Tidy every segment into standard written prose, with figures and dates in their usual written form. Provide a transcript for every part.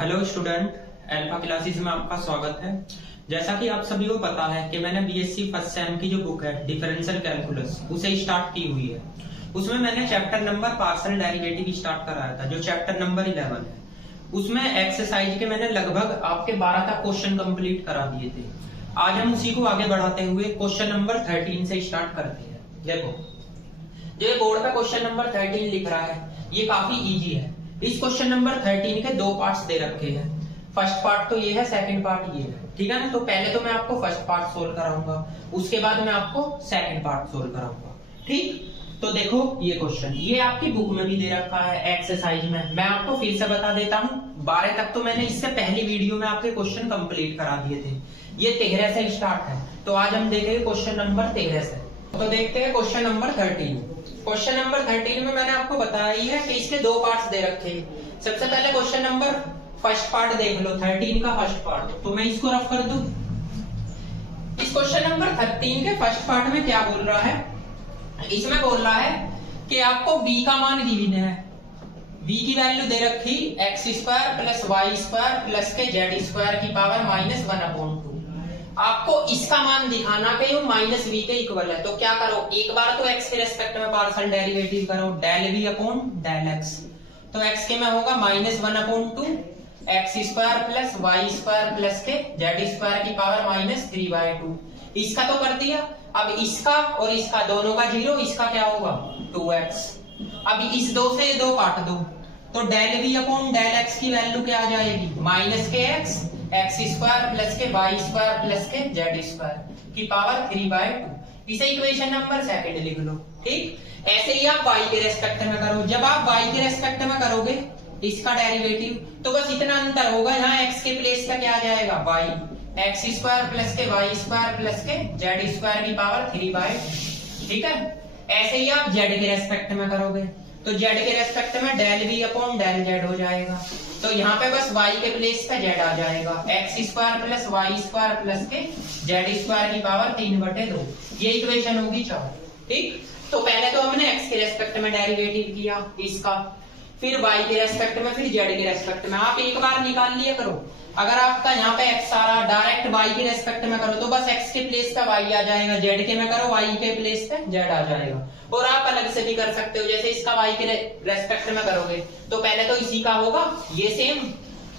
Hello student, alpha classes में आपका स्वागत है। जैसा कि आप सभी को पता है कि मैंने बीएससी फर्स्ट सेम की जो बुक है डिफरेंशियल कैलकुलस उसे स्टार्ट की हुई है। उसमें मैंने chapter number partial derivative start कराया था, जो चैप्टर नंबर 11 है। उसमें एक्सरसाइज के मैंने लगभग आपके 12 तक क्वेश्चन कंप्लीट करा दिए थे। आज हम उसी को आगे बढ़ाते हुए क्वेश्चन नंबर 13 से स्टार्ट करते हैं। देखो, जो बोर्ड पे क्वेश्चन नंबर 13 लिख रहा है, ये काफी इजी है। इस क्वेश्चन नंबर 13 के दो पार्ट्स दे रखे हैं। फर्स्ट पार्ट तो ये है, सेकंड पार्ट ये है, ठीक है ना। तो पहले तो मैं आपको फर्स्ट पार्ट सोल्व कराऊंगा, उसके बाद मैं आपको सेकंड पार्ट सोल्व कराऊंगा, ठीक। तो देखो, ये क्वेश्चन ये आपकी बुक में भी दे रखा है एक्सरसाइज में। मैं आपको फिर से बता देता हूँ, 12 तक तो मैंने इससे पहली वीडियो में आपके क्वेश्चन कंप्लीट करा दिए थे। ये 13 से स्टार्ट है, तो आज हम देखेंगे क्वेश्चन नंबर 13 से। तो देखते हैं क्वेश्चन नंबर 13। क्वेश्चन नंबर 13 में मैंने आपको बताया ही है कि इसके दो पार्ट्स दे रखे हैं। सबसे पहले क्वेश्चन नंबर फर्स्ट पार्ट देख लो, 13 का फर्स्ट पार्ट। तो मैं इसको रफ कर दूं। इस क्वेश्चन नंबर 13 के फर्स्ट पार्ट में क्या बोल रहा है? इसमें बोल रहा है कि आपको b का मान गिवन है। b की वैल्यू दे रखी x² प्लस y² प्लस के z² की पावर -1/2। आपको इसका मान दिखाना कि वो -v के इक्वल है। तो क्या करो, एक बार तो x के रेस्पेक्ट में पार्शियल डेरिवेटिव करो, del v upon del x। तो x के में होगा -1/2 x² प्लस y² प्लस के z² की पावर -3/2। इसका तो कर दिया। अब इसका और इसका दोनों का जीरो, इसका क्या होगा 2x। अब इस दो से दो काट दो, तो del v upon del x की वैल्यू क्या आ जाएगी -kx x² प्लस के y² प्लस के z² की पावर 3/2। इसे इक्वेशन नंबर सेकंड लिख लो, ठीक। ऐसे ही आप y के रेस्पेक्ट में करो। जब आप y के रेस्पेक्ट में करोगे इसका डेरिवेटिव, तो बस इतना अंतर होगा, यहाँ x के प्लेस पे क्या आ जाएगा y x² प्लस के y² प्लस के z² की पावर 3/2, ठीक है। ऐसे ही आप z के रेस्पेक्ट में करोगे, तो z के रेस्पेक्ट में del v upon del z हो जाएगा। तो यहाँ पे बस y के प्लेस पे z आ जाएगा, x² प्लस y² प्लस के z² की पावर 3/2। ये इक्वेशन होगी 4, ठीक। तो पहले तो हमने x के रेस्पेक्ट में डेरिवेटिव किया इसका, फिर y के रेस्पेक्ट में, फिर z के रेस्पेक्ट में। आप एक बार निकाल लिया करो। अगर आपका यहाँ पे x आ रहा, डायरेक्ट y के रेस्पेक्ट में करो तो बस x के प्लेस पे y आ जाएगा, z के में करो y के प्लेस पे z आ जाएगा। और आप अलग से भी कर सकते हो, जैसे इसका y के रेस्पेक्ट में करोगे तो पहले तो इसी का होगा ये सेम,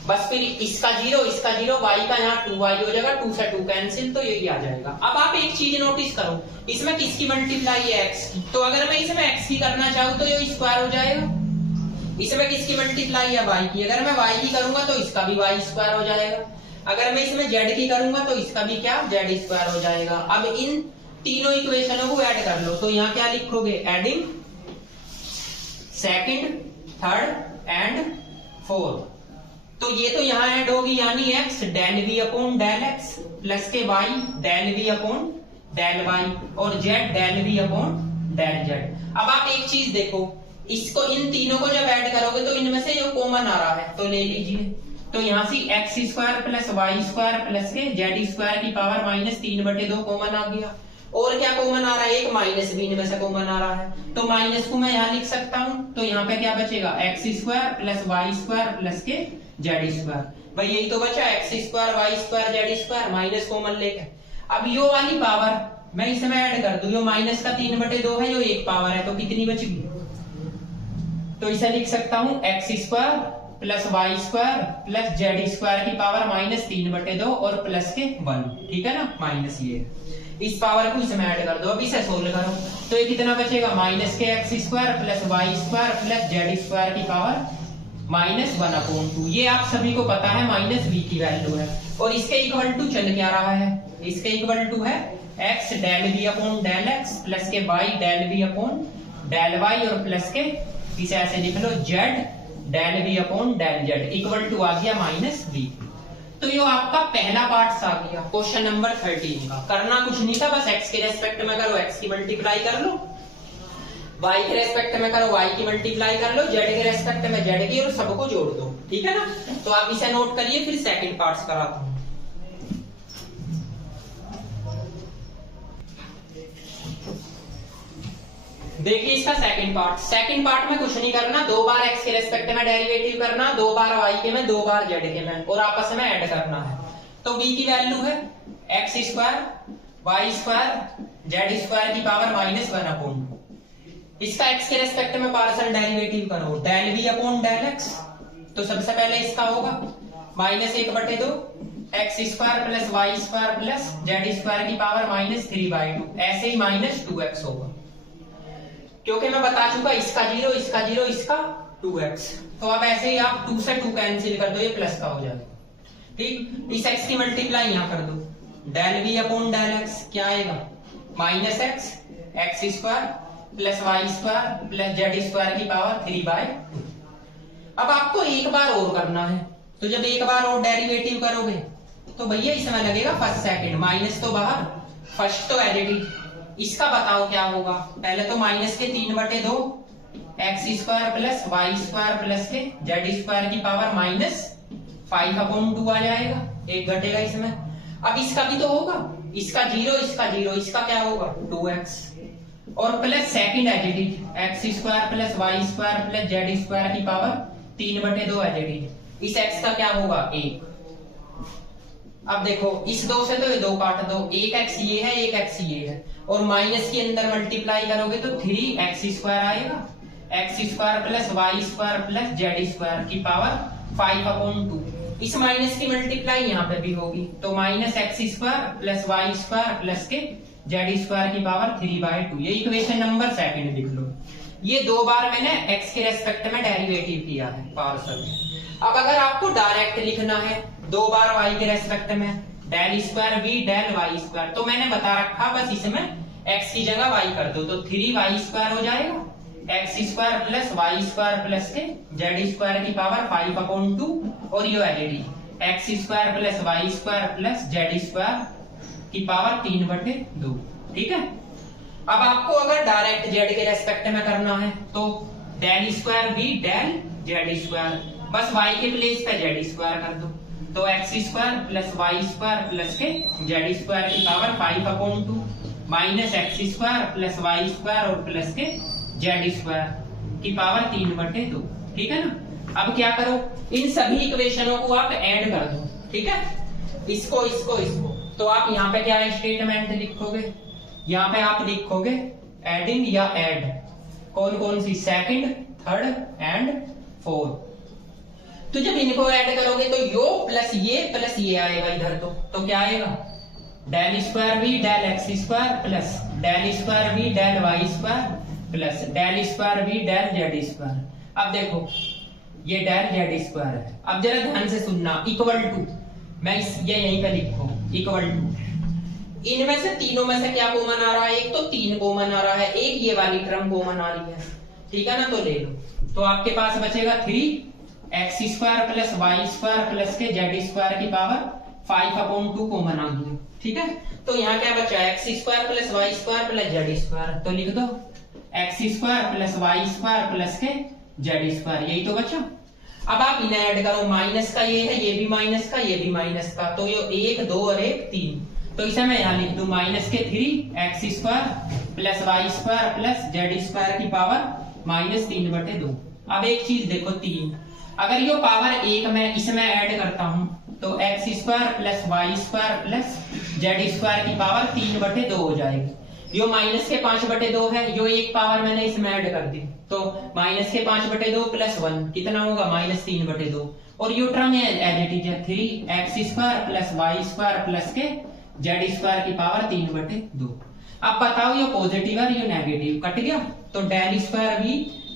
बस फिर इसका जीरो y का यहाँ 2y हो जाएगा, 2 से 2 कैंसिल, तो यही आ जाएगा। अब आप एक चीज नोटिस करो, इसमें किसकी मल्टीप्लाई है x की। तो अगर मैं इसमें x की करना चाहूँ तो ये स्क्वायर हो जाएगा। इसमें किसकी मल्टीप्लाई है y की। अगर मैं y की करूंगा तो इसका भी y² हो जाएगा। अगर मैं इसमें z की करूंगा तो इसका भी क्या z² हो जाएगा। अब इन तीनों इक्वेशनों को ऐड कर लो, तो यहाँ क्या लिखोगे, adding second, third and fourth. तो ये तो यहाँ ऐड होगी, यानी x del v upon del x plus के y del v upon del y और z del v upon del z। अब आप एक चीज देखो, इसको इन तीनों को जब ऐड करोगे तो इनमें से जो कॉमन आ रहा है तो ले लीजिए। तो यहाँ से x² प्लस y² प्लस के z² की पावर -3/2 कॉमन आ गया। और क्या कॉमन आ रहा है, एक माइनस भी इनमें से कॉमन आ रहा है, तो माइनस को मैं यहाँ लिख सकता हूँ। तो यहाँ पे क्या बचेगा, x² प्लस y² प्लस के z²। भाई यही तो बचा, x² y² z² minus common लेके। अब यो वाली पावर मैं इसमें ऐड कर दूं, यो माइनस का 3/2 है, यो एक पावर है, तो कितनी बचेगी। तो इसे लिख सकता हूँ x² plus y² plus z² की पावर -3/2 और प्लस के 1, ठीक है ना, माइनस ये। इस पावर को इसमें ऐड कर दो। अब इसे सोल्व करो तो ये कितना बचेगा, -x² plus y² plus z² की पावर -1/2। ये आप सभी को पता है -v की वैल्यू है। और इसके इक्वल टू चल क्या रहा है, इसके इक्वल टू है x del v upon del x plus के y del v upon del y और प्लस के, इसे ऐसे लिख लो z del v upon del z equal to आ गया -v। तो ये आपका पहला पार्ट आ गया क्वेश्चन नंबर 13 का। करना कुछ नहीं था, बस x के रेस्पेक्ट में करो x की मल्टीप्लाई कर लो, y के रेस्पेक्ट में करो y की मल्टीप्लाई कर लो, z के रेस्पेक्ट में z की, और सबको जोड़ दो, ठीक है ना। तो आप इसे नोट करिए, फिर सेकंड पार्ट्स कराता हूं। देखिए इसका सेकंड पार्ट में कुछ नहीं करना, 2 बार x के रेस्पेक्ट में डेरिवेटिव करना, 2 बार y के में, 2 बार z के में, और आपस में ऐड करना है। तो b की वैल्यू है x square y square z square की पावर -1/2। इसका x के रेस्पेक्ट में पार्शियल डेरिवेटिव करो, del v upon del x। तो सबसे पहले इसका होगा -1/2 x square plus y square plus z square की पावर -3/2, ऐसे ही -2x होगा, क्योंकि मैं बता चुका इसका 0 इसका 0 इसका 2x। तो अब ऐसे ही आप 2 से 2 कैंसिल कर दो, ये प्लस का हो जाएगा। ठीक, इस x की मल्टीप्लाई यहां कर दो, del v upon del x क्या आएगा -x square plus y square plus z square की पावर 3/2। अब आपको एक बार और करना है, तो जब एक बार और डेरिवेटिव करोगे तो भैया इसमें लगेगा फर्स्ट सेकंड, माइनस तो बाहर, फर्स्ट तो एज इट इज। इसका बताओ क्या होगा, पहले तो माइनस के 3/2 x square plus y square plus के z स्क्वायर की पावर -5/2 आ जाएगा, एक घटेगा इसमें। अब इसका भी तो होगा, इसका 0 इसका 0 इसका क्या होगा 2x, और plus second as it is x square plus y square plus z square की पावर 3/2 एज इट इज। इस x का क्या होगा 1। अब देखो इस 2 से तो ये 2 काट दो, एक x ये है एक x ये है, और माइनस के अंदर मल्टीप्लाई करोगे तो 3x स्क्वायर आएगा, x square plus y square plus z square की पावर 5/2। इस माइनस की मल्टीप्लाई यहाँ पे भी होगी, तो -x square plus y square plus के z स्क्वायर की पावर 3/2। ये इक्वेशन नंबर सेकंड लिख लो। ये 2 बार मैंने x के रेस्पेक्ट में डेरिवेटिव किया है पार्शियल। अब अगर आपको डायरेक्ट लिखना है 2 बार y के रेस्पेक्ट में, del square v del y square, तो मैंने बता रखा बस इसमें x की जगह y कर दो, तो 3y स्क्वायर हो जाएगा, x square plus y square plus के z स्क्वायर की पावर 5/2, और ये LED x square plus y square plus z square की पावर 3/2। ठीक है, अब आपको अगर डायरेक्ट z के रेस्पेक्ट में करना है तो del square v del z square, बस y के प्लेस पे z स्क्वायर कर दो, तो x square plus y square plus के z स्क्वायर की power 5/2 minus x square plus y square और प्लस के z स्क्वायर की पावर 3/2। ठीक है ना। अब क्या करो, इन सभी इक्वेशनों को आप ऐड कर दो। ठीक है, इसको इसको इसको, तो आप यहाँ पे क्या स्टेटमेंट लिखोगे, यहाँ पे आप लिखोगे एडिंग या ऐड, कौन कौन सी, सेकंड थर्ड एंड फोर्थ। तो जब इनको ऐड करोगे तो यो प्लस ये आएगा इधर, तो क्या आएगा del square v del x square plus del square v del y square plus del square v del z square. अब देखो ये डेल z स्क्वायर है, अब जरा ध्यान से सुनना, इक्वल टू, मैं ये यहीं पे लिखो इक्वल टू, इनमें से तीनों में से क्या कॉमन आ रहा है, एक तो 3 कॉमन आ रहा है, एक ये वाली टर्म कॉमन आ रही है। ठीक है ना, तो ले लो, तो आपके पास बचेगा 3x square plus y square plus के z स्क्वायर की पावर 5/2 कॉमन आ गई। ठीक है, तो यहाँ क्या बचा, x square plus y square plus z square, तो लिख दो x square plus y square plus के z स्क्वायर, यही तो बचा। अब आप इन्हें ऐड करो, माइनस का ये है, ये भी माइनस का, ये भी माइनस का, तो ये 1 2 और 1 3, तो इसे मैं यहाँ लिख दूं माइनस के 3x square plus y square plus z square की पावर -3/2। अब एक चीज देखो 3, अगर ये पावर 1 में इसमें ऐड करता हूं तो x square plus y square plus z square की पावर 3/2 हो जाएगी। यो माइनस के 5/2 है, यो एक पावर मैंने इसमें ऐड कर दी, तो माइनस के 5/2 प्लस 1 कितना होगा -3/2, और यो टर्म है as it is 3x square plus y square plus के z स्क्वायर की पावर 3/2। अब बताओ ये पॉजिटिव है ये नेगेटिव, कट गया, तो del square v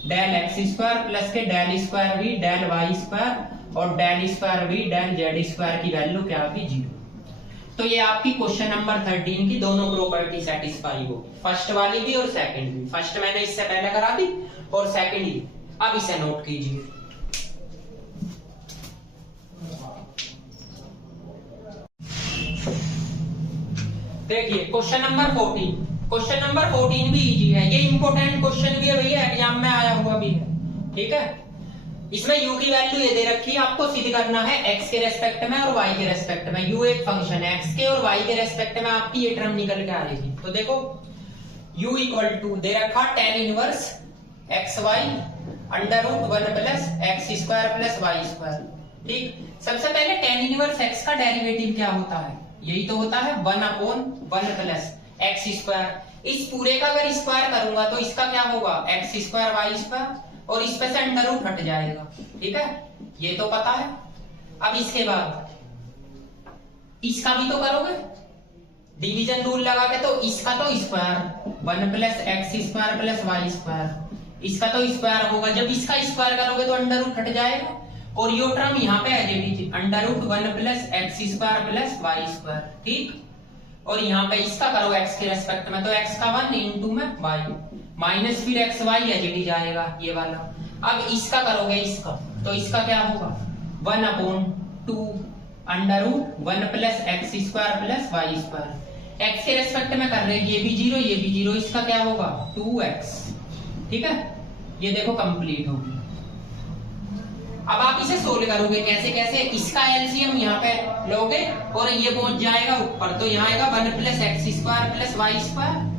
del x square plus के del square v del y square और del square v del z square की वैल्यू क्या होगी 0। तो ये आपकी क्वेश्चन नंबर 13 की दोनों प्रॉपर्टी सेटिस्फाई होगी, फर्स्ट वाली भी और सेकंड भी। फर्स्ट मैंने इससे पहले करा दी और सेकंड ही, अब इसे नोट कीजिए। देखिए क्वेश्चन नंबर 14, क्वेश्चन नंबर 14 भी इजी है, ये इंपॉर्टेंट क्वेश्चन भी है भैया, एग्जाम में आया हुआ भी है। ठीक है, इसमें u की वैल्यू ये दे रखी है, आपको सिद्ध करना है x के रेस्पेक्ट में और y के रेस्पेक्ट में। u एक फंक्शन है, x के और y के रेस्पेक्ट में आपकी ये टर्म निकल के आ रही है। तो देखो u इक्वल टू दे रखा tan inverse x y under root 1 plus x square plus y square. ठीक, सबसे पहले tan इनवर्स x का डेरिवेटिव क्या होता है? यही तो होता है 1/1 प्लस एक्स स्क्वायर। इस पूरे का अगर स्क्वायर करूंगा तो इसका क्या होगा? एक्स स्क्वायर वाई स्क्वायर, और इस पे से अंडर रूट हट जाएगा। ठीक है, ये तो पता है। अब इसके बाद इसका भी तो करोगे डिवीजन रूल लगा के, तो इसका तो square 1 plus x square plus y square, इसका तो स्क्वायर होगा। जब इसका स्क्वायर करोगे तो अंडर रूट हट जाएगा, और यो टर्म यहाँ पे है under root 1 plus x square plus y square. ठीक, और यहाँ पे इसका करो एक्स के रेस्पेक्ट में, तो एक्स का 1 इंटू में वाई माइनस फिर एक्स वाई एज जाएगा ये वाला। अब इसका करोगे इसका, तो इसका क्या होगा? 1/2 under root 1 plus x square plus y square. X के रेस्पेक्ट में कर रहे हैं, ये भी जीरो ये भी जीरो, इसका क्या होगा? 2x। ठीक है, ये देखो कंप्लीट होगी। अब आप इसे सोल्व करोगे कैसे कैसे? इसका एलसीएम यहाँ पे लोगे और ये पहुंच जाएगा ऊपर, तो यहाँ आएगा 1 plus x square plus y square.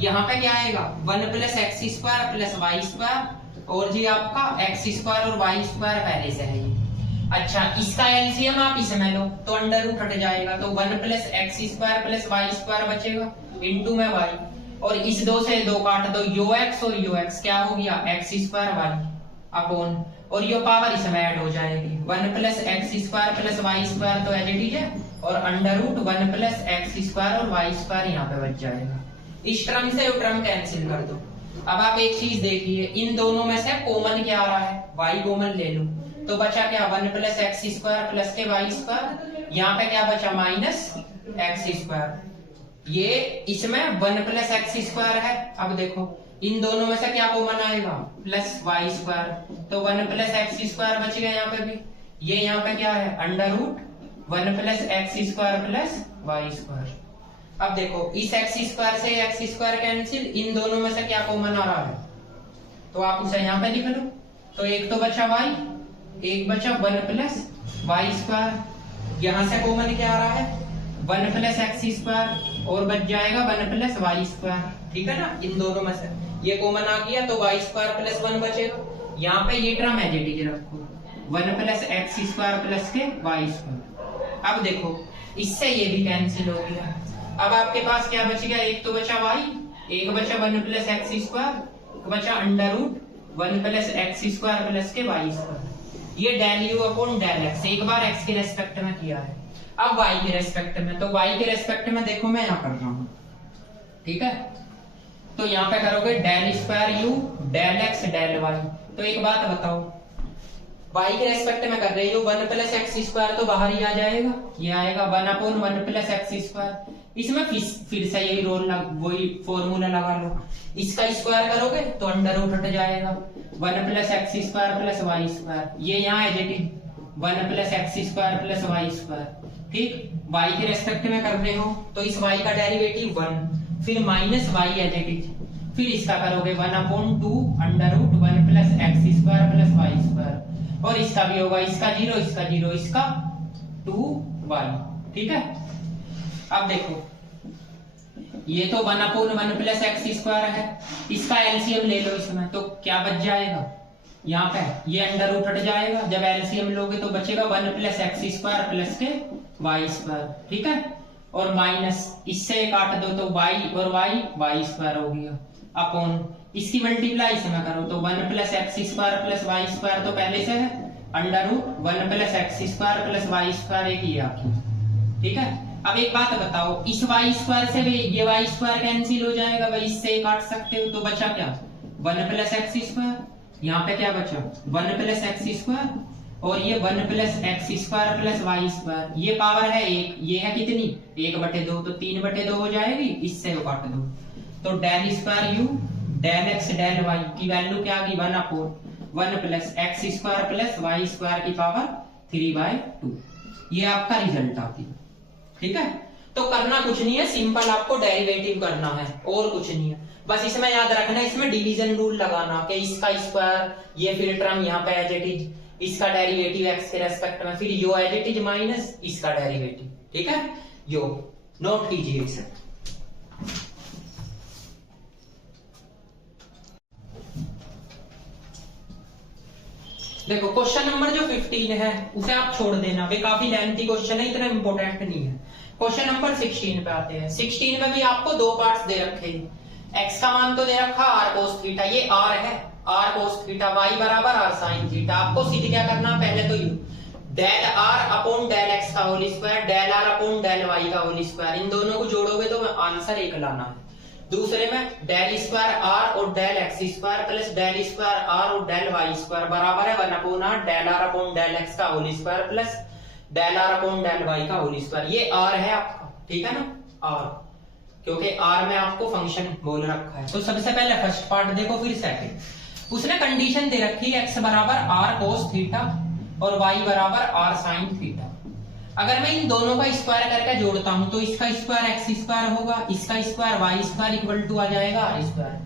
यहाँ पे क्या आएगा? 1 plus x square plus y square, और जी आपका एक्स स्क्वायर और वाई स्क्वायर पहले से है ये। अच्छा, इसका एलसीएम आप इसमें लो तो अंडर रूट हट जाएगा, तो 1 plus x square plus y square बचेगा इंटू में वाई, और इस 2 से 2 काट दो, यो एक्स और यो एक्स क्या हो गया? एक्स स्क्वायर वाई अपॉन, और यो पावर इसमें ऐड हो जाएगी 1 plus x square plus y square, तो एज इट इज है, और under root 1 plus x square और वाई स्क्वायर यहाँ पे बच जाएगा। इस टर्म से वो टर्म कैंसिल कर दो। अब आप एक चीज देखिए, इन दोनों में से कॉमन क्या आ रहा है? वाई कॉमन ले लो, तो बचा क्या? 1 प्लस एक्स स्क्वायर प्लस के वाई स्क्वायर, यहाँ पे क्या बचा? Minus x square. ये इसमें 1 प्लस एक्स स्क्वायर है। अब देखो इन दोनों में से क्या कॉमन आएगा? प्लस वाई स्क्वायर, तो 1 प्लस एक्स स्क्वायर बच गया यहाँ पे भी। ये यहाँ पे क्या है? Under root 1 plus x square plus y square. अब देखो इस एक्स स्क्वायर से एक्स स्क्वायर कैंसिल, इन दोनों में से क्या कॉमन आ रहा है? तो आप उसे यहाँ पे लिख लो, तो एक तो बचा वाई, एक बचा 1 प्लस वाई स्क्वायर। यहाँ से कॉमन क्या आ रहा है? 1 प्लस एक्स स्क्वायर, और बच जाएगा 1 प्लस वाई स्क्वायर। ठीक है ना, इन दोनों में से ये कॉमन आ गया, तो वाई स्क्वायर प्लस 1 बचेगा। यहाँ पे ये टर्म एज इट इज रखो, 1 प्लस एक्स स्क्वायर प्लस के वाई स्क्वायर। अब देखो इससे ये भी कैंसिल हो गया। अब आपके पास क्या बच गया? एक तो बचा वाई, एक बचा 1 प्लस एक्स स्क्वायर, बचा under root 1 plus x square plus के वाई स्क्वायर। ये del u upon del x, एक बार एक्स के रेस्पेक्ट में किया है, अब वाई के रेस्पेक्ट में। तो वाई के रेस्पेक्ट में देखो मैं यहाँ कर रहा हूँ। ठीक है, तो यहाँ पे करोगे del square u del x del y. तो एक बात बताओ, वाई के रेस्पेक्ट में कर रहे हो 1 प्लस एक्स स्क्वायर, तो बाहर ही आ जाएगा, ये आएगा 1/1 प्लस एक्स स्क्वायर। इसमें फिर से यही वही फॉर्मूला लगा लो, इसका स्क्वायर करोगे तो अंडर रूट हट जाएगा 1 plus x square plus y square. ये यहाँ as it is 1 plus x square plus y square. ठीक, वाई के रेस्पेक्ट में कर रहे हो तो इस वाई का डेरिवेटिव 1, फिर minus y as it is, फिर इसका करोगे 1/2 under root 1 plus x square plus y square, और इसका भी होगा, इसका 0 इसका 0 इसका 2y। ठीक है, अब देखो ये तो 1/1 प्लस एक्स स्क्वायर है, इसका एलसीएम ले लो इसमें, तो क्या बच जाएगा? यहाँ पे ये अंडर रूट हट जाएगा, जब एलसीएम लोगे तो बचेगा 1 प्लस एक्स स्क्वायर प्लस के वाई स्क्वायर। ठीक है, और माइनस इससे काट दो तो वाई और वाई स्क्वायर हो गया, अपॉन इसकी मल्टीप्लाई इसमें करो तो 1 plus x square plus y square तो पहले से है, under root 1 plus x square plus y square एक ही आपकी। ठीक है, अब एक बात बताओ, इस वाई स्क्वायर से भी ये वाई स्क्वायर कैंसिल हो जाएगा भाई, इससे काट सकते हो, तो बचा क्या? 1 प्लस एक्स स्क्वायर, यहाँ पे क्या बचा? 1 प्लस एक्स स्क्वायर, और ये 1 plus x square plus y square. ये पावर है 1, ये है कितनी? 1/2, तो 3/2 हो जाएगी, इससे काट दो, तो del square u del x del y की वैल्यू क्या आ गई? 1/1 plus x square plus y square की पावर 3/2। ये आपका रिजल्ट आती। ठीक है, तो करना कुछ नहीं है, सिंपल आपको डेरिवेटिव करना है और कुछ नहीं है, बस इसमें याद रखना है, इसमें डिवीजन रूल लगाना कि इसका स्क्वायर, ये फिर टर्म यहाँ पे एज इट इज, इसका डेरिवेटिव एक्स के रेस्पेक्ट में, फिर यो एज इट इज माइनस इसका डेरिवेटिव। ठीक है, यो नोट कीजिए इसे। देखो क्वेश्चन नंबर जो 15 है उसे आप छोड़ देना, वे काफी लेंथी क्वेश्चन है, इतना इंपॉर्टेंट नहीं है। क्वेश्चन नंबर 16 पे आते हैं। 16 में भी आपको दो पार्ट्स दे रखे हैं। x का मान तो दे रखा r cos थीटा, ये r है, r cos थीटा, y बराबर r sin थीटा। आपको सीधे क्या करना, पहले तो del r upon del x का whole square, del r upon del y का होल स्क्वायर, इन दोनों को जोड़ोगे तो आंसर एक लाना है। दूसरे में डेल स्क्वायर r और del x square plus del square r और डेल y स्क्वायर बराबर है 1 upon r del r upon del x का whole square plus del r upon del y का होल स्क्वायर। ये r है आपका, ठीक है ना, r, क्योंकि r में आपको फंक्शन बोल रखा है। तो सबसे पहले फर्स्ट पार्ट देखो, फिर सेकंड। उसने कंडीशन दे रखी है x बराबर r cos थीटा और y बराबर r sin थीटा। अगर मैं इन दोनों का स्क्वायर करके जोड़ता हूं तो इसका स्क्वायर x स्क्वायर होगा, इसका square y square equal to आ जाएगा r स्क्वायर,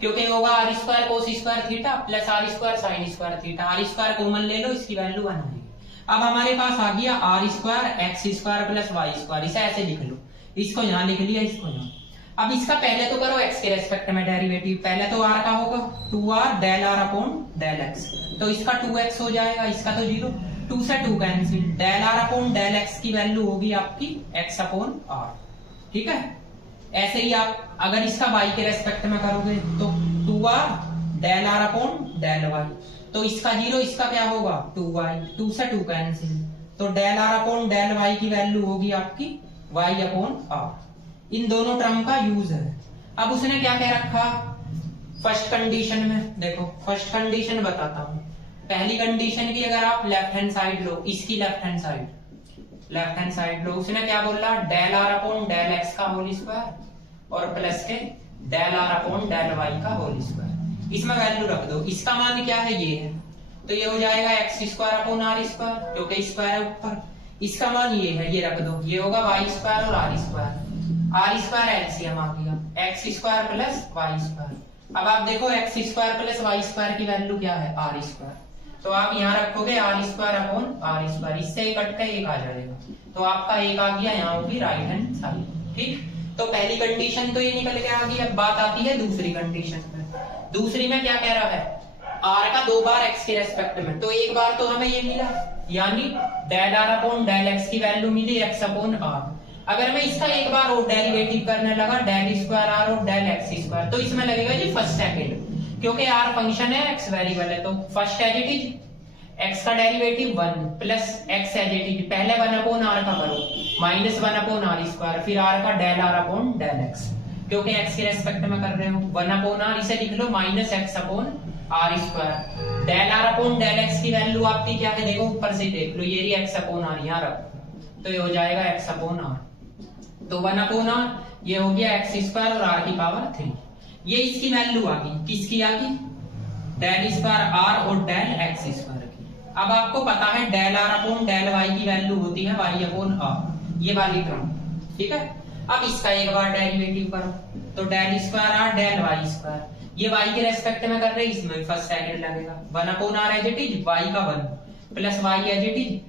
क्योंकि होगा r square cos square theta plus r square sin square theta. r square common ले लो, इसकी वैल्यू 1 आएगी। अब हमारे पास आ गया r square x square plus y square, इसे ऐसे लिख लो, इसको यहाँ लिख लिया, इसको यहाँ। अब इसका पहले तो करो x के रेस्पेक्ट में डेरिवेटिव, पहले तो r का होगा 2r del r upon del x, तो इसका 2x हो जाएगा, इसका तो 0, 2 से 2 cancel, del r upon del x की वैल्यू होगी आपकी x अपॉन r, ठीक है। ऐसे ही आप अगर इसका y के रेस्पेक्ट में करोगे तो 2r del r upon del y, तो इसका 0, इसका क्या होगा 2y, 2 से 2 कैंसिल, तो del r upon del y की वैल्यू होगी आपकी y अपॉन r। इन दोनों टर्म का यूज है। अब उसने क्या कह रखा फर्स्ट कंडीशन में, देखो फर्स्ट कंडीशन बताता हूं। पहली कंडीशन की अगर आप लेफ्ट हैंड साइड लो, इसकी लेफ्ट हैंड साइड लो, उसने क्या बोला, del r upon del x का होल स्क्वायर और प्लस के del r upon del y का होल स्क्वायर, इसमें वैल्यू रख दो। इसका मान क्या है, ये है, तो ये हो जाएगा x square upon r square, क्योंकि स्क्वायर है ऊपर। इसका मान ये है, ये रख दो, ये होगा y स्क्वायर और r स्क्वायर एलसीएम आ गया, x square plus y square. अब आप देखो x square plus y square की वैल्यू क्या है, r स्क्वायर, तो आप यहाँ रखोगे r square upon r square, इससे एक कट के एक आ जाएगा, तो आपका एक आ गया, यहाँ होगी राइट हैंड साइड, ठीक। तो पहली कंडीशन तो ये निकल के आ गई। अब बात आती है दूसरी कंडीशन में। दूसरी में क्या कह रहा है, r का 2 बार x के रेस्पेक्ट में, तो एक बार तो हमें ये मिला, यानी del r upon del x की वैल्यू मिली x अपॉन r। अगर मैं इसका एक बार और डेरिवेटिव करने लगा, डेल स्क्वायर r और डेल x स्क्वायर, तो इसमें लगेगा जी फर्स्ट सेकंड, क्योंकि r फंक्शन है, x वेरिएबल है, तो first as it is x का derivative 1 plus x as it is, पहले 1 अपॉन r का करो, माइनस 1 अपॉन r स्क्वायर, फिर r का del r upon del x, क्योंकि x के रेस्पेक्ट में कर रहे हो, 1 अपॉन r, इसे लिख लो minus x upon r square. Del r upon del x की वैल्यू आपकी क्या है, देखो ऊपर से देख लो, ये रही x अपॉन r, यहाँ रखो, तो ये हो जाएगा x अपॉन r, तो 1 अपॉन r, ये हो गया x स्क्वायर और r की पावर 3, ये इसकी वैल्यू आ गई, किसकी आ गई, डेल स्क्वायर r और डेल x स्क्वायर की। अब आपको पता है del r upon del y की वैल्यू होती है y अपॉन r, ये वाली टर्म, ठीक है। अब इसका एक बार डेरिवेटिव करो, तो del square r del y square, ये y के रेस्पेक्ट में कर रहे हैं, इसमें फर्स्ट सेकंड लगेगा, 1 upon r as it is, y का 1 plus y as it is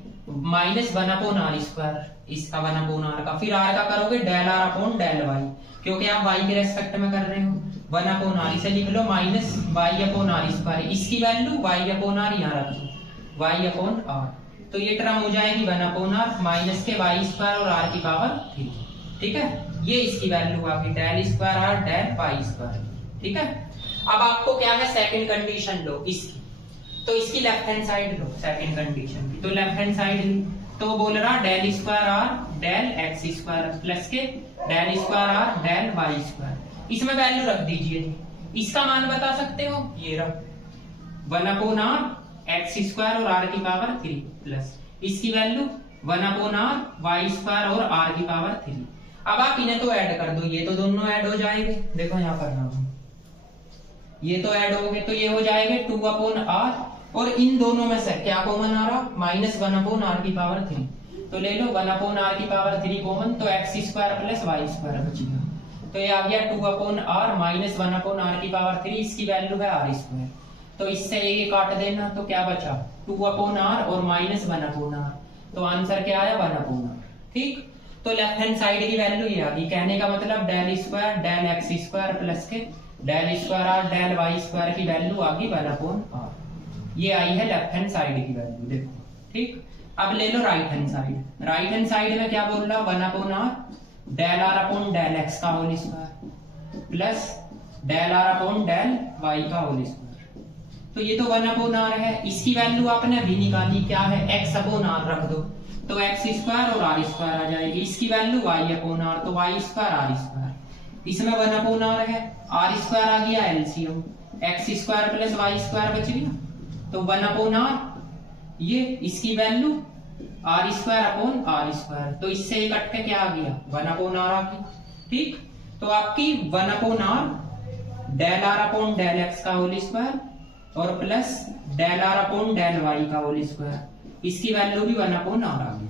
minus 1 upon r square, इसका 1 अपॉन r का, फिर r का करोगे del r upon del y, क्योंकि आप y के रेस्पेक्ट में कर रहे हो, 1 अपॉन r, इसे लिख लो minus y upon r square, इसकी वैल्यू y अपॉन r यहाँ रख दो, y अपॉन r, तो ये टर्म हो जाएगी 1 अपॉन r माइनस के y स्क्वायर और r की पावर 3, ठीक है। ये इसकी वैल्यू आ गई, del square r del y square, ठीक है। अब आपको क्या है, सेकंड कंडीशन लो इसकी, तो इसकी लेफ्ट हैंड साइड लो सेकंड कंडीशन की, तो लेफ्ट हैंड साइड ली, तो बोल रहा del square r del x square plus के del square r del y square, इसमें वैल्यू रख दीजिए। इसका मान बता सकते हो, ये रख 1 अपॉन r x स्क्वायर और r की पावर 3 प्लस इसकी value 1 upon r y square और r की पावर 3। अब आप इन्हें तो ऐड कर दो, ये तो दोनों ऐड हो जाएंगे, देखो यहाँ कर रहा हूं, ये तो ऐड हो गए, तो ये हो जाएंगे 2 अपॉन r, और इन दोनों में से क्या कॉमन आ रहा, माइनस 1 अपॉन r की पावर 3, तो ले लो 1 अपॉन r की पावर 3 कॉमन, तो x square plus y square बचेगा, तो ये आ गया 2 upon r minus 1 upon r की पावर 3, इसकी वैल्यू है r स्क्वायर, तो इससे ये काट देना, तो क्या बचा 2 अपॉन r और माइनस 1 अपॉन r, तो आंसर क्या आया 1 अपॉन r, ठीक। तो लेफ्ट हैंड साइड की वैल्यू ये आ गई, कहने का मतलब del square del x square plus के del square r del y square की वैल्यू आ गई 1 अपॉन r, ये आई है लेफ्ट हैंड साइड की वैल्यू, देखो ठीक। अब ले लो right hand side. Right hand side में क्या बोल रहा, 1/r del r upon del x का whole square plus del r upon del y का होल स्क्वायर। तो ये तो 1/r है, इसकी वैल्यू आपने अभी निकाली, क्या है x अपॉन r रख दो तो x स्क्वायर और r स्क्वायर आ जाएगी। इसकी वैल्यू y अपॉन r तो y स्क्वायर r स्क्वायर। इसमें 1/r है, r स्क्वायर आ गया LCM, x square plus y square बच गया तो 1/r, ये इसकी value r square upon r square. तो इससे ये कट के क्या आ गया 1/r आ गई, ठीक। तो आपकी 1/r del r upon del x का होल स्क्वायर और plus del r upon del y का होल स्क्वायर, इसकी वैल्यू भी 1/r आ गई।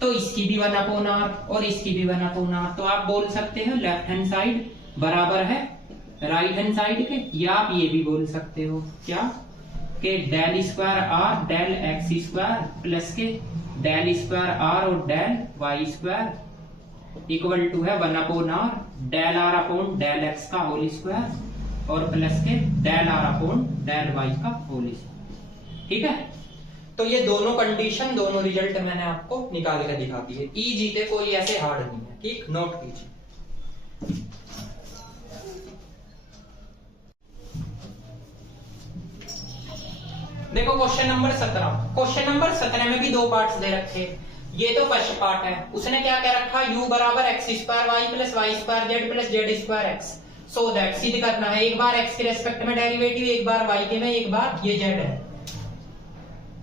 तो इसकी भी 1/r और इसकी भी 1/r। तो आप बोल सकते हो लेफ्ट हैंड साइड बराबर है राइट हैंड साइड के, या आप ये भी बोल सकते हो क्या कि del square r del x square plus के डेल स्क्वायर r और del y square equal to है 1/r del r upon del x का होल स्क्वायर और प्लस के del r upon del y का होल स्क्वायर, ठीक है। तो ये दोनों कंडीशन, दोनों रिजल्ट मैंने आपको निकाल कर दिखा दिए। इजी थे, कोई ऐसे हार्ड नहीं है, ठीक, नोट कीजिए। देखो क्वेश्चन नंबर 17। क्वेश्चन नंबर 17 में भी दो पार्ट्स दे रखे। ये तो फर्स्ट पार्ट है, उसने क्या कह रखा, u बराबर x square y plus y square z plus z square x. So that सिद्ध करना है, एक बार x के रेस्पेक्ट में डेरिवेटिव, एक बार y के में, एक बार ये z है,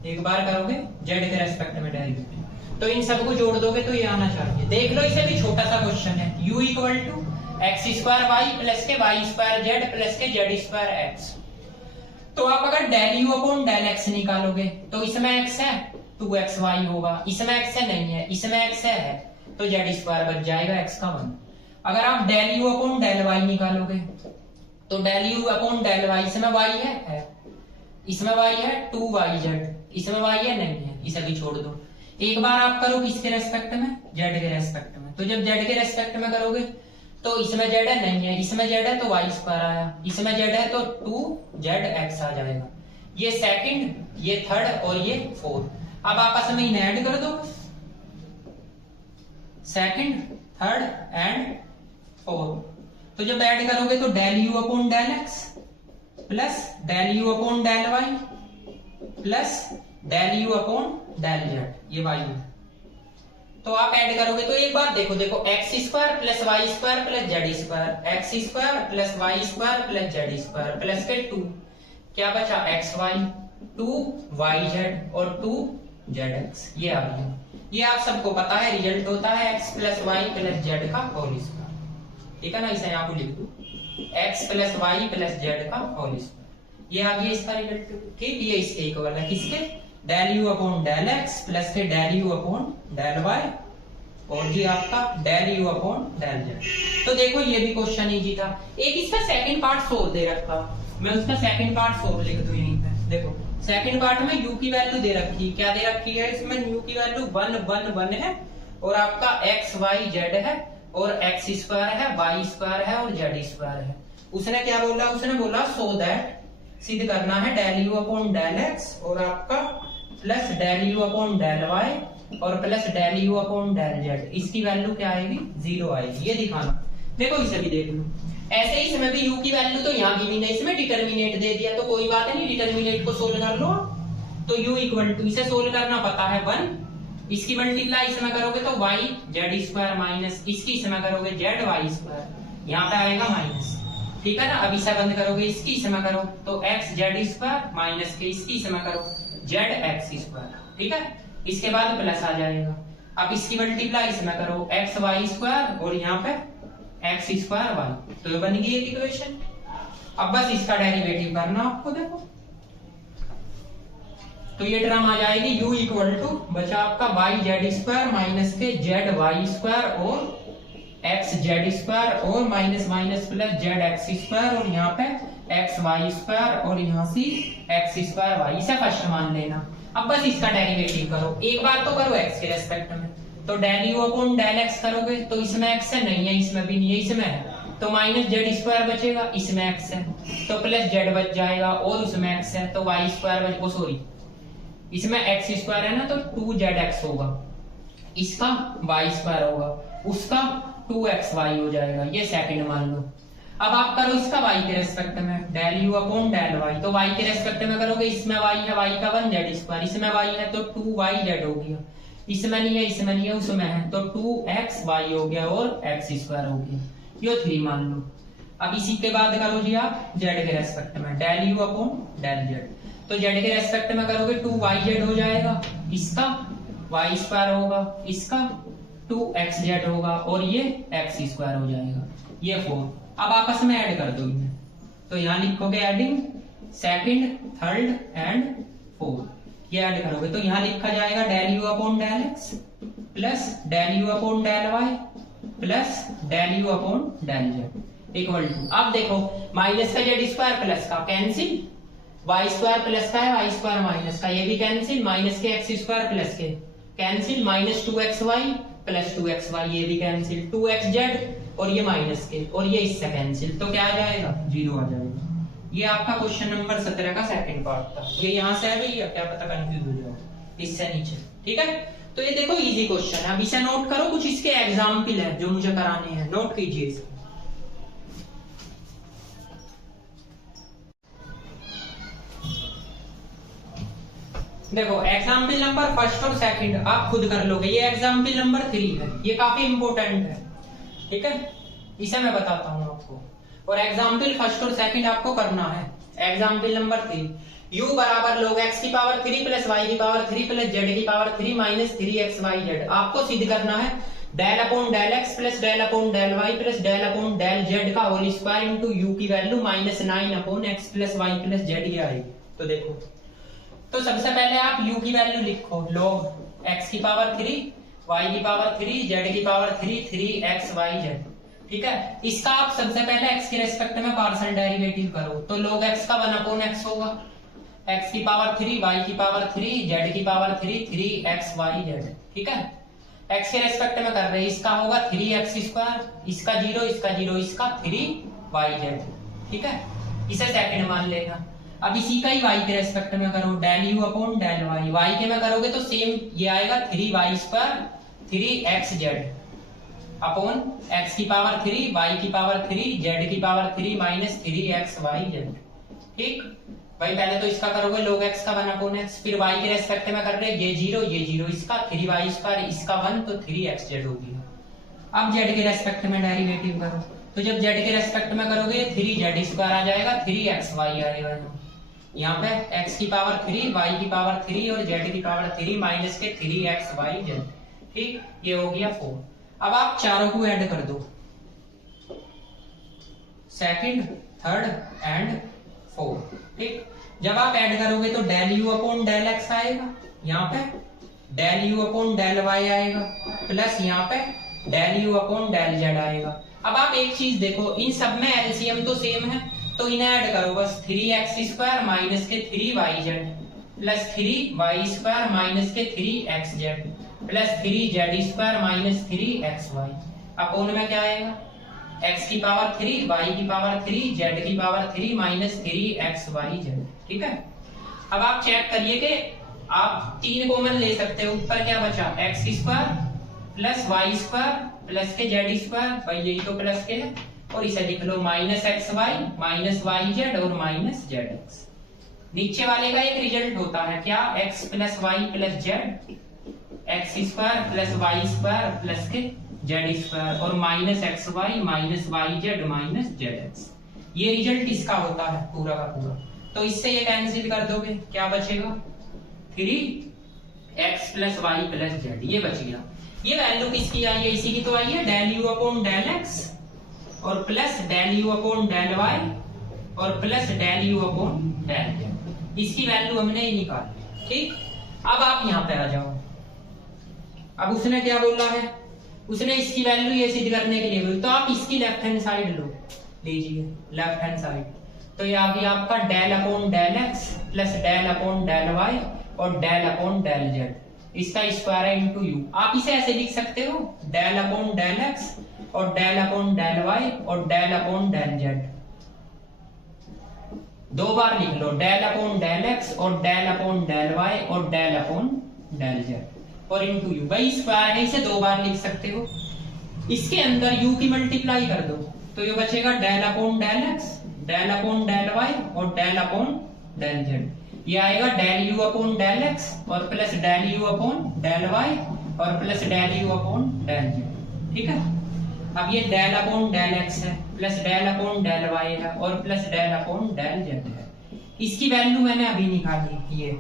एक बार करोगे z के रेस्पेक्ट में डेरिवेटिव, तो इन सबको जोड़ दोगे तो ये आना चाहिए। देख लो, इसे भी छोटा सा क्वेश्चन है, u equal to x square y plus के वाई स्क्वायर जेड प्लस के जेड स्क्वायर एक्स। तो आप अगर del u upon del x निकालोगे तो इसमें x है 2xy होगा, इसमें x है नहीं है, इसमें x है तो z स्क्वायर बच जाएगा x का 1। अगर आप del u upon del y निकालोगे तो del u upon del y, इसमें y है, इसमें y है 2yz, इसमें y है नहीं है, इसे भी छोड़ दो। एक बार आप करो किसके रेस्पेक्ट में, z के रेस्पेक्ट में। तो जब z के रेस्पेक्ट में करोगे तो इसमें z है नहीं है, इसमें z है तो y स्क्वायर आया, इसमें z है तो 2zx आ जाएगा। ये सेकंड, ये थर्ड और ये फोर्थ, अब आपस में इन्हें ऐड कर दो, सेकंड थर्ड एंड फोर्थ। तो जब ऐड करोगे तो del u upon del x plus del u upon del y plus del u upon del z, ये y है। तो आप ऐड करोगे तो एक बार देखो, देखो x square plus y square plus z square, x square plus y square plus z square plus के 2, क्या बचा एक्स वाई, 2yz और 2zx, ये आ गया। ये आप सबको पता है, रिजल्ट होता है x plus y plus z का होल स्क्वायर, ठीक है ना। इसे यहाँ को लिख दो, x plus y plus z का होल स्क्वायर, ये आ गया इसका रिजल्ट, ठीक। ये इसके इक्वल है, किसके, del u upon del x plus के del u upon del y और ये आपका del u upon del z। तो देखो ये भी क्वेश्चन इजी था। एक इसका सेकंड पार्ट सोल्व दे रखा, मैं उसका सेकंड पार्ट सोल्व लिख दूं यहीं पे। देखो सेकंड पार्ट में u की वैल्यू दे रखी, क्या दे रखी है इसमें, u की वैल्यू 1 1 1 है और आपका x y z है और x स्क्वायर है, y स्क्वायर है और z स्क्वायर है। उसने क्या बोला, उसने बोला सो दैट सिद्ध करना है del u upon del x और आपका plus del u upon del y और plus del u upon del z, इसकी वैल्यू क्या आएगी 0 आएगी, ये दिखाना। देखो इसे भी देख लो, ऐसे ही इसमें भी u की वैल्यू तो यहाँ गिवन है, इसमें डिटर्मिनेट दे दिया तो कोई बात नहीं, डिटर्मिनेट को सोल्व कर लो। तो u इक्वल टू, इसे सोल्व करना पता है 1, इसकी मल्टीप्लाई इसमें करोगे तो y z स्क्वायर माइनस इसकी इसमें करोगे z y स्क्वायर, यहाँ पे आएगा माइनस, ठीक है ना। अब इसे बंद करोगे, इसकी इसमें करो तो x z स्क्वायर माइनस के इसकी इसमें करो zx स्क्वायर, ठीक है। इसके बाद प्लस आ जाएगा, अब इसकी मल्टीप्लाई इसमें करो x y स्क्वायर और यहाँ पे x स्क्वायर y, तो ये बन गई एक इक्वेशन। अब बस इसका डेरिवेटिव करना आपको, देखो तो ये टर्म आ जाएगी u इक्वल टू बचा आपका y z स्क्वायर माइनस के z y स्क्वायर और x z स्क्वायर और minus minus plus z x square और यहाँ पे x y स्क्वायर और यहाँ से x स्क्वायर y, इसे फर्स्ट मान लेना। अब बस इसका डेरिवेटिव करो, एक बार तो करो x के रेस्पेक्ट में, तो del u upon del x करोगे तो इसमें x है नहीं है, इसमें भी नहीं है, इसमें है तो माइनस जेड स्क्वायर बचेगा, इसमें एक्स है तो प्लस जेड बच जाएगा और उसमें एक्स है तो वाई स्क्वायर बच, सॉरी इसमें एक्स स्क्वायर है ना तो 2zx होगा, इसका वाई स्क्वायर होगा, उसका 2xy हो जाएगा। ये सेकंड मान लो। अब आप करो इसका y के रेस्पेक्ट में del u upon del y, तो y के रेस्पेक्ट में करोगे, इसमें y है, y का 1z स्क्वायर, इसमें y है तो 2yz हो गया, इसमें नहीं है, इसमें नहीं है, उसमें है तो 2xy हो गया और x स्क्वायर हो गया, ये 3 मान लो। अब इसी के बाद करो जी आप z के रेस्पेक्ट में del u upon del z, तो z के रेस्पेक्ट में करोगे 2yz हो जाएगा, इसका y स्क्वायर होगा, इसका 2xz होगा और ये x स्क्वायर हो जाएगा, ये 4। अब आपस में ऐड कर दो इन्हें, तो यहाँ लिखोगे adding second, third and fourth, ये ऐड करोगे तो यहाँ लिखा जाएगा del u upon del x plus del u upon del y plus del u upon del z equal to, अब देखो माइनस का जेड स्क्वायर प्लस का कैंसिल, वाई स्क्वायर प्लस का है, वाई स्क्वायर माइनस का, ये भी कैंसिल, माइनस के एक्स स्क्वायर प्लस के cancel, minus 2xy plus 2xy ये भी कैंसिल, 2xz और ये माइनस के और ये इससे कैंसिल, तो क्या आ जाएगा 0 आ जाएगा। ये आपका क्वेश्चन नंबर 17 का सेकंड पार्ट था। ये यहाँ से है भैया, क्या पता कंफ्यूज हो जाओ, इससे नीचे, ठीक है। तो ये देखो इजी क्वेश्चन है, अब इसे नोट करो, कुछ इसके एग्जाम्पल है जो मुझे कराने हैं, नोट कीजिए इसे। देखो एग्जाम्पल नंबर फर्स्ट और सेकंड आप खुद कर लोगे, ये एग्जाम्पल नंबर 3 है, ये काफी इंपॉर्टेंट है, ठीक है, इसे मैं बताता हूँ आपको। और एग्जाम्पल फर्स्ट और सेकंड आपको करना है। एग्जाम्पल नंबर 3, u बराबर log x की पावर 3 प्लस y की पावर 3 प्लस z की पावर 3 माइनस 3xyz, आपको सिद्ध करना है del upon del x plus del upon del y plus del upon del z का होल स्क्वायर इंटू u की value minus 9 upon x plus y plus z ये आएगी। तो देखो, तो सबसे पहले आप u की वैल्यू लिखो, log x की पावर 3 y की पावर 3 z की पावर 3 3xyz, ठीक है। इसका आप सबसे पहले x के रेस्पेक्ट में पार्शियल डेरिवेटिव करो, तो log x का 1 अपॉन x होगा, x की पावर 3 y की पावर 3 z की पावर 3 3xyz, ठीक है। x के रेस्पेक्ट में कर रहे हैं, इसका होगा 3x स्क्वायर, इसका 0 इसका 0 इसका 3yz, ठीक है, इसे सेकंड मान लेना। अब इसी का ही y के रेस्पेक्ट में करो, del u upon del y, y के में करोगे तो सेम ये आएगा 3y square 3xz upon x की पावर 3 y की पावर 3 z की पावर 3 माइनस 3xyz, ठीक भाई। पहले तो इसका करोगे log x का 1 अपॉन x, फिर y के रेस्पेक्ट में कर रहे हैं, ये 0 इसका 3y स्क्वायर इसका 1 तो 3xz होगी। अब z के रेस्पेक्ट में डेरिवेटिव करो, तो जब z के रेस्पेक्ट में करोगे 3z स्क्वायर आ जाएगा 3xy आएगा, यहाँ पे x की पावर 3 y की पावर 3 और z की पावर 3 माइनस के 3xyz, ठीक, ये हो गया 4। अब आप चारों को ऐड कर दो, सेकंड, थर्ड एंड फोर्थ, ठीक। जब आप ऐड करोगे तो del u upon del x आएगा, यहाँ पे del u upon del y आएगा, प्लस यहाँ पे del u upon del z आएगा। अब आप एक चीज देखो, इन सब में एलसीएम तो सेम है, तो इन्हें ऐड करो बस, 3x स्क्वायर माइनस के 3yz plus 3y square minus के 3xz plus 3z square minus 3xy upon में क्या आएगा, x की पावर 3 y की पावर 3 z की पावर 3 माइनस 3xyz, ठीक है। अब आप चेक करिए कि आप 3 कॉमन ले सकते हो, ऊपर क्या बचा x square plus y square plus के z स्क्वायर, भाई यही तो प्लस के है, और इसे लिख लो माइनस xy माइनस yz और माइनस zx। नीचे वाले का एक रिजल्ट होता है क्या, x plus y plus z, x square plus y square plus के जेड स्क्वायर और minus x y minus y z minus z x, ये रिजल्ट इसका होता है पूरा का पूरा। तो इससे ये कैंसिल कर दोगे, क्या बचेगा 3x plus y plus z, ये बच गया। ये वैल्यू किसकी आई है, इसी की तो आई है, del u upon del x और plus del u upon del y और plus del u upon del z, इसकी वैल्यू हमने ही निकाली, ठीक। अब आप यहाँ पे आ जाओ, अब उसने क्या बोला है, उसने इसकी वैल्यू ये सिद्ध करने के लिए बोली, तो आप इसकी लेफ्ट हैंड साइड लो, लीजिए लेफ्ट हैंड साइड, तो ये आ गया आपका del upon del x plus del upon del y और डेल अपॉन डेल z, इसका स्क्वायर है इंटू यू। आप इसे ऐसे लिख सकते हो डेल अपॉन डेल एक्स और डेल अपॉन डेल वाई और डेल अपॉन डेल जेड। दो बार लिख लो, डेल अपॉन डेल एक्स और डेल अपॉन डेल वाई और डेल अपॉन डेल जेड और इंटू यू। भाई स्क्वायर है, इसे दो बार लिख सकते हो। इसके अंदर u की मल्टीप्लाई कर दो तो ये बचेगा del upon del x, del upon del y और डेल अपॉन डेल जेड। ये आएगा del u upon del x और plus del u upon del y और plus del u upon del z. ठीक है, अब ये डेल अपॉन डेल एक्स है plus del upon del y है और plus del upon del z है। इसकी वैल्यू मैंने अभी निकाली ये,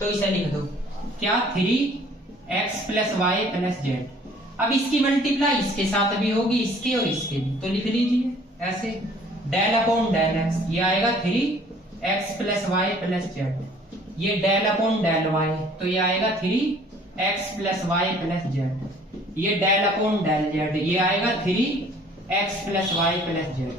तो इसे लिख दो क्या 3x plus y plus Z. अब इसकी मल्टीप्लाई इसके साथ भी होगी, इसके और इसके भी, तो लिख लीजिए ऐसे डेल अपॉन डेल एक्स, ये आएगा 3x plus y plus z. ये डेल अपॉन डेल वाई तो ये आएगा 3x plus y plus z. ये डेल अपॉन डेल जेड ये आएगा 3x plus y plus Z.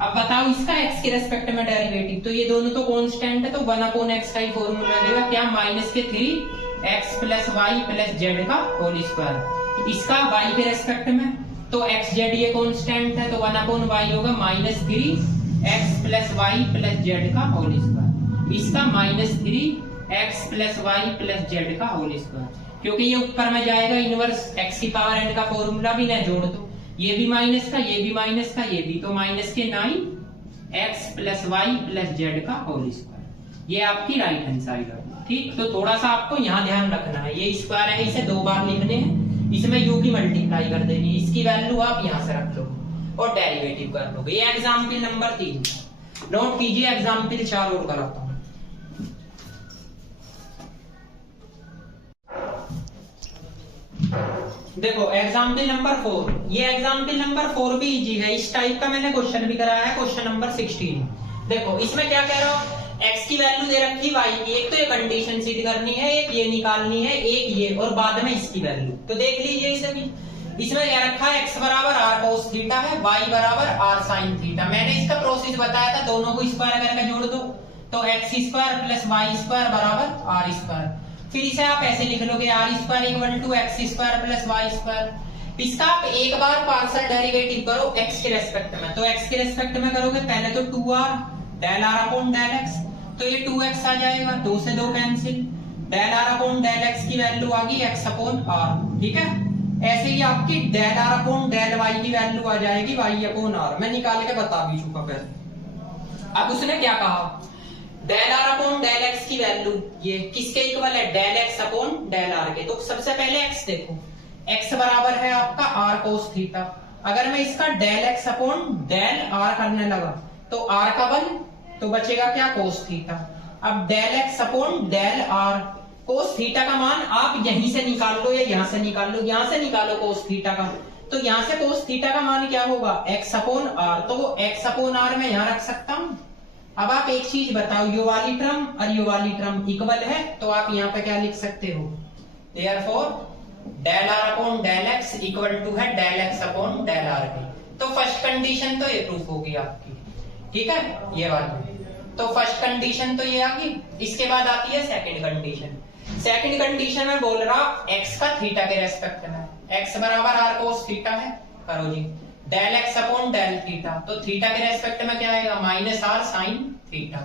अब बताओ इसका x के रेस्पेक्ट में डेरिवेटिव, तो ये दोनों तो कांस्टेंट है तो 1 अपॉन x का ही फॉर्मूला देगा क्या, माइनस के 3x plus y plus z का होल स्क्वायर। इसका y के रेस्पेक्ट में तो x जेड ये कांस्टेंट है तो 1 अपॉन y होगा minus 3x plus y plus z का होल स्क्वायर। इसका minus 3x plus y plus z का होल स्क्वायर, क्योंकि ये ऊपर में जाएगा इनवर्स x की पावर n का फॉर्मूला भी ना जोड़ दो, ये भी माइनस का, ये भी माइनस का, ये भी, तो माइनस के 9x plus y plus z का होल स्क्वायर। ये आपकी राइट हैंड साइड है। ठीक, तो थोड़ा सा आपको यहाँ ध्यान रखना है, ये स्क्वायर है इसे दो बार लिखने हैं, इसमें u की मल्टीप्लाई कर देनी, इसकी वैल्यू आप यहाँ से रख लो और डेरिवेटिव कर लोगे। ये एग्जाम्पल नंबर 3 नोट कीजिए, एग्जाम्पल 4 और कराता हूँ। देखो एग्जाम्पल नंबर 4, ये एग्जाम्पल नंबर 4 भी इजी है, इस टाइप का मैंने क्वेश्चन भी कराया है, क्वेश्चन नंबर 16। देखो इसमें क्या कह रहा हूं, x की वैल्यू दे रखी y की, एक तो ये कंडीशन सिद्ध करनी है, एक ये निकालनी है, एक ये और बाद में इसकी वैल्यू। तो देख लीजिए इसे भी, इसमें क्या रखा है x बराबर r cos थीटा है, y बराबर r sin थीटा। मैंने इसका प्रोसेस बताया था, दोनों को स्क्वायर करके जोड़ दो तो x square plus y square बराबर r स्क्वायर। फिर इसे आप ऐसे लिख लोगे r square equal to x square plus y square. इसका आप एक बार पार्शियल डेरिवेटिव करो x के रेस्पेक्ट में, तो x के रेस्पेक्ट में करोगे पहले तो 2r del r upon del x, तो ये 2x आ जाएगा, 2 से 2 cancel, del r upon del x की वैल्यू आ गई x अपॉन r। ठीक है, ऐसे ही आपकी del r upon del y की वैल्यू आ जाएगी y अपॉन r। मैं निकाल के बता भी चुका पहले। अब उसने क्या कहा, del r upon del x की वैल्यू ये किसके इक्वल है, del x upon del r के। तो सबसे पहले x देखो, x बराबर है आपका r cos थीटा। अगर मैं इसका del x upon del r करने लगा तो r का 1 तो बचेगा क्या, cos थीटा। अब del x upon del r, cos theta का मान आप यहीं से निकाल लो या यहां से निकाल लो, यहां से निकालो cos थीटा का, तो यहां से cos थीटा का मान क्या होगा, x अपॉन r, तो x अपॉन r मैं यहां रख सकता हूं। अब आप एक चीज बताओ, यो वाली टर्म और यो वाली टर्म इक्वल है, तो आप यहाँ पे क्या लिख सकते हो, therefore del r upon del x equal to है del x upon del r के। तो फर्स्ट कंडीशन तो ये प्रूफ होगी आपकी। ठीक है, ये वाली तो फर्स्ट कंडीशन तो ये आ गई। इसके बाद आती है सेकंड कंडीशन। सेकंड कंडीशन में बोल रहा x का थीटा के रेस्पेक्ट में, x बराबर r cos थीटा है, करो जी del x upon del theta, तो थीटा के रेस्पेक्ट में क्या आएगा, माइनस r sin थीटा,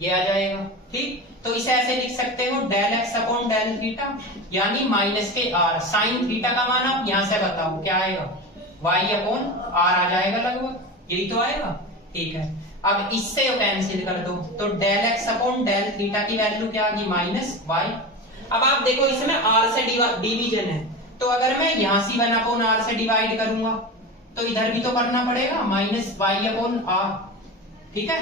ये आ जाएगा। ठीक, तो इसे ऐसे लिख सकते हो del x upon del theta यानी माइनस के r sin थीटा का मान आप यहां से बताओ क्या आएगा, y अपॉन r आ जाएगा लगभग, यही तो आएगा। ठीक है, अब इससे कैंसिल कर दो तो del x upon del theta की वैल्यू क्या आ गई, माइनस y। अब आप देखो इसमें r से डिवीजन है, तो अगर मैं यहां से 1 अपॉन r से डिवाइड करूंगा तो इधर भी तो करना पड़ेगा, माइनस y अपॉन r। ठीक है,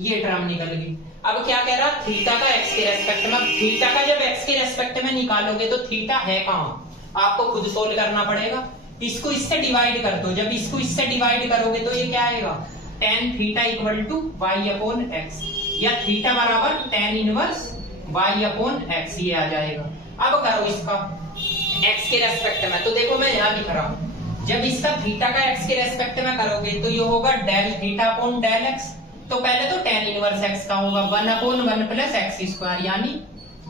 ये टर्म निकल गई। अब क्या कह रहा, थीटा का x के रेस्पेक्ट में, थीटा का जब x के रेस्पेक्ट में निकालोगे तो थीटा है कहां, आपको खुद सोल्व करना पड़ेगा। इसको इससे डिवाइड कर दो, जब इसको इससे डिवाइड करोगे तो ये क्या आएगा, tan theta equal to y upon x, या थीटा बराबर tan inverse y upon x, ये आ जाएगा। अब करो इसका x के रेस्पेक्ट में, तो देखो मैं यहाँ लिख रहा हूं, जब इसका थीटा का x के रेस्पेक्ट में करोगे तो ये होगा del theta upon del x, तो पहले तो tan इनवर्स x का होगा 1 अपॉन 1 प्लस x स्क्वायर यानी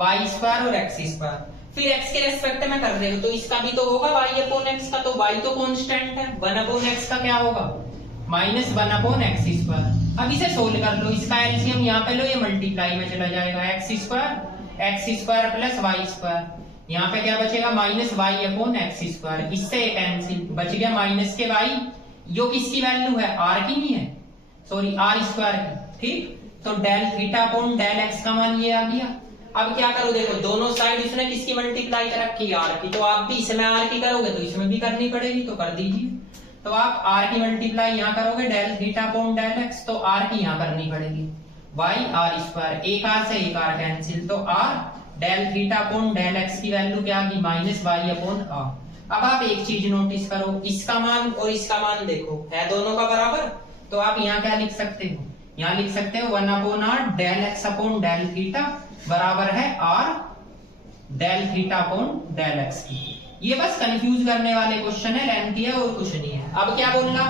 y स्क्वायर और x स्क्वायर। फिर x के रेस्पेक्ट में कर रहे हो तो इसका भी तो होगा y अपॉन x का, तो y तो कांस्टेंट है, 1 अपॉन x का क्या होगा माइनस 1 अपॉन एक्स स्क्वायर। अब इसे सोल्व कर लो, इसका एलसीएम यहाँ पे लो, ये मल्टीप्लाई में चला जाएगा, x square plus y square, यहाँ पे क्या बचेगा minus y upon x square, इससे कैंसिल, बच गया माइनस के वाई, जो किसकी वैल्यू है आर की नहीं है, सॉरी आर स्क्वायर की, ठीक। तो del theta upon del x का मान ये आ गया। अब क्या करो, देखो दोनों साइड इसने किसकी मल्टीप्लाई कर रखी है आर की, तो आप भी इसमें आर की करोगे तो इसमें भी करनी पड़ेगी, तो कर दीजिए। तो आप आर की मल्टीप्लाई यहाँ करोगे del theta upon del x, तो आर की यहाँ करनी पड़ेगी वाई आर स्क्वायर, एक आर से एक आर कैंसिल, तो r del theta upon del x की वैल्यू क्या आ गई माइनस वाई अपॉन आर। अब आप एक चीज नोटिस करो, इसका मान और इसका मान देखो है दोनों का बराबर, तो आप यहाँ क्या लिख सकते हो, यहाँ लिख सकते हो 1 upon r del x upon del theta बराबर है r del theta upon del x की। ये बस कंफ्यूज करने वाले क्वेश्चन है, लेंथी है और कुछ नहीं है। अब क्या बोलना,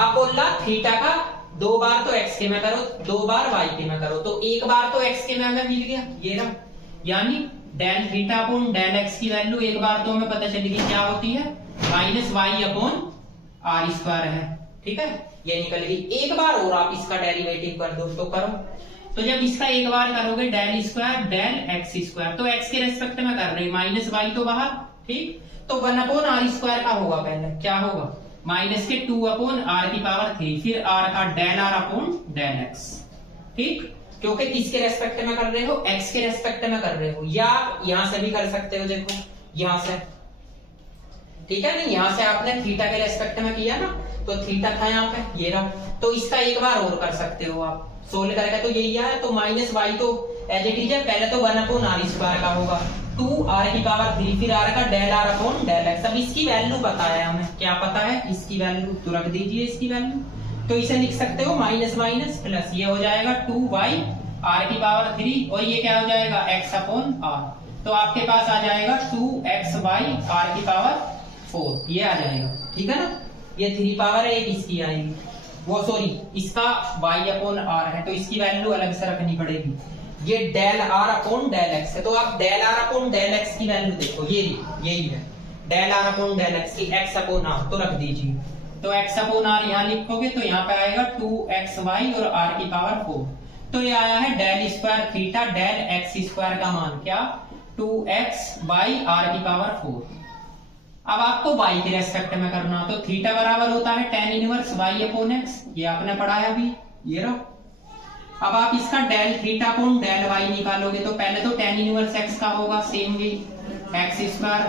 अब बोलना थीटा का 2 बार तो x के में करो, 2 बार y के में करो, तो एक बार तो x के में हमें मिल गया ये रहा, यानी del theta upon del x की वैल्यू एक बार तो हमें पता चलेगी क्या होती है minus y upon r square है, ठीक है, ये निकल गई। एक बार और आप इसका डेरिवेटिव कर दो, तो करो, तो जब इसका एक बार करोगे del square del x square, तो x के रेस्पेक्ट में कर रहे हैं माइनस वाई तो बाहर, ठीक, तो 1 अपॉन आर स्क्वायर का होगा, पहले क्या होगा माइनस के 2 अपॉन आर की पावर 3, फिर आर का del r upon del x, ठीक, क्योंकि किसके रेस्पेक्ट में कर रहे हो x के रेस्पेक्ट में कर रहे हो, या आप यहां से भी कर सकते हो, देखो यहां से, ठीक है, नहीं यहाँ से आपने थीटा के रेस्पेक्ट में किया ना, तो थीटा था यहाँ पे ये रहा, तो इसका एक बार और कर सकते हो आप, सोल्व करके तो यही आया, तो माइनस वाई तो एज इट इज है, पहले तो 1 अपॉन आर स्क्वायर का होगा 2 आर की पावर 3, फिर आर का del r upon del x. अब इसकी वैल्यू पता है हमें, क्या पता है इसकी वैल्यू, तो रख दीजिए इसकी वैल्यू, तो इसे लिख सकते हो माइनस माइनस प्लस, ये हो जाएगा 2y आर की पावर 3, और ये क्या हो जाएगा x अपॉन आर, तो आपके पास आ जाएगा 2xy आर की पावर 4, ये आ जाएगा, ठीक है ना, ये 3 पावर है, एक इसकी आएगी, वो सॉरी इसका y अपॉन आर है, तो इसकी वैल्यू अलग से रखनी पड़ेगी, ये del r upon del x है, तो आप del r upon del x की वैल्यू देखो, ये यही है del r upon del x की, x अपॉन आर, तो रख दीजिए, तो x अपॉन आर यहाँ लिखोगे तो यहाँ पे आएगा 2xy और r की पावर 4, तो ये आया है del square theta del x square का मान क्या 2xy r की पावर 4। अब आपको y के रेस्पेक्ट में करना, तो थीटा बराबर होता है tan inverse y upon x, ये आपने पढ़ा है अभी, ये रहा। अब आप इसका del theta upon del y निकालोगे, तो पहले तो tan इनवर्स x का होगा सेम वे x स्क्वायर,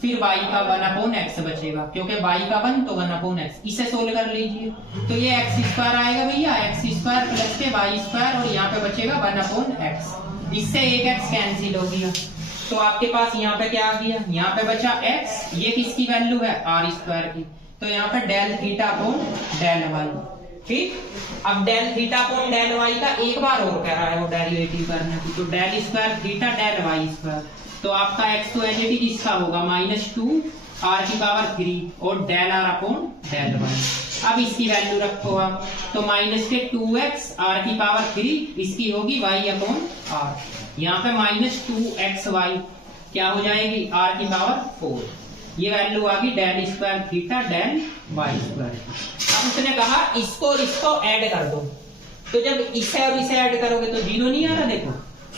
फिर y का 1 अपॉन x बचेगा, क्योंकि y का 1 तो 1 अपॉन x, इसे सोल्व कर लीजिए, तो ये x स्क्वायर आएगा भैया, x स्क्वायर प्लस के y स्क्वायर, और यहाँ पे बचेगा 1 अपॉन x, इससे एक x कैंसिल हो गया, तो आपके पास यहाँ पे क्या आ गया, यहाँ पे बचा x, ये किसकी वैल्यू है आर स्क्वायर की, तो यहाँ पे del theta upon del y, ठीक। अब del theta upon del y का एक बार और कह रहा है वो डेरिवेटिव करने की, तो del square theta del y square, तो आपका x तो एज इट इज इसका होगा -2 r की पावर 3 और del r upon del y। अब इसकी वैल्यू रखो आप, तो माइनस के 2x r की पावर 3, इसकी होगी y अपॉन r, यहाँ पे -2xy क्या हो जाएगी r की पावर 4, ये वैल्यू आ गई del square theta del y square. अब उसने कहा इसको और इसको ऐड कर दो, तो जब इसे और इसे ऐड करोगे तो 0 नहीं आ रहा, देखो,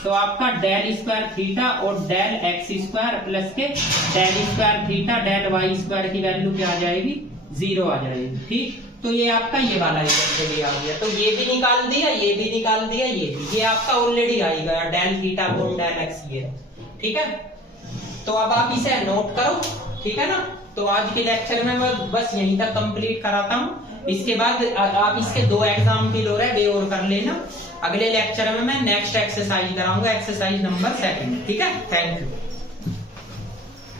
तो आपका डेल स्क्वायर थीटा और डेल एक्स स्क्वायर प्लस के del square theta del y square की वैल्यू क्या आ जाएगी 0 आ जाएगी, ठीक। तो ये आपका ये वाला इक्वेशन आ गया, तो ये भी निकाल दिया, ये भी निकाल दिया, ये आपका ऑलरेडी आएगा del theta upon del x, ये ठीक है। तो अब आप इसे नोट करो, ठीक है ना। तो आज के लेक्चर में मैं बस यहीं तक कंप्लीट कराता हूँ, इसके बाद आप इसके 2 एग्जाम की लोड है वे और कर लेना। अगले लेक्चर में मैं नेक्स्ट एक्सरसाइज कराऊंगा, एक्सरसाइज नंबर 7, ठीक है। Thank you.